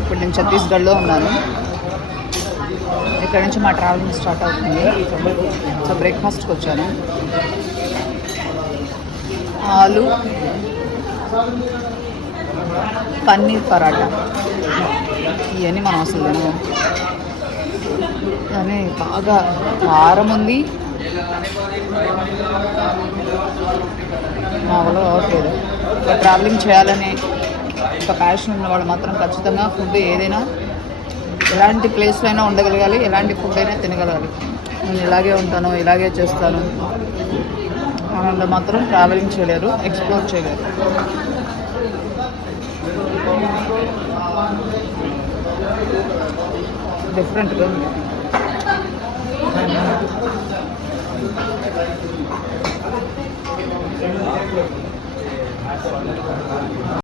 ఇప్పుడు నేను ఛత్తీస్గఢ్లో ఉన్నాను. ఇక్కడ నుంచి మా ట్రావెలింగ్ స్టార్ట్ అవుతుంది. సో బ్రేక్ఫాస్ట్కి వచ్చాను. ఆలు పన్నీర్ పరాటా ఇవన్నీ మనం అసలు తినము, కానీ బాగా కారం ఉంది. మా వల్ల అవ్వట్లేదు. ఇంకా ట్రావెలింగ్ చేయాలని ఒక ప్యాషన్ ఉన్న వాళ్ళు మాత్రం ఖచ్చితంగా ఫుడ్ ఏదైనా ఎలాంటి ప్లేస్లో అయినా ఉండగలగాలి, ఎలాంటి ఫుడ్ అయినా తినగలగాలి. నేను ఇలాగే ఉంటాను, ఇలాగే చేస్తాను వాళ్ళు మాత్రం ట్రావెలింగ్ చేయలేరు, ఎక్స్ప్లోర్ చేయలేరు. డిఫరెంట్గా ఉంది.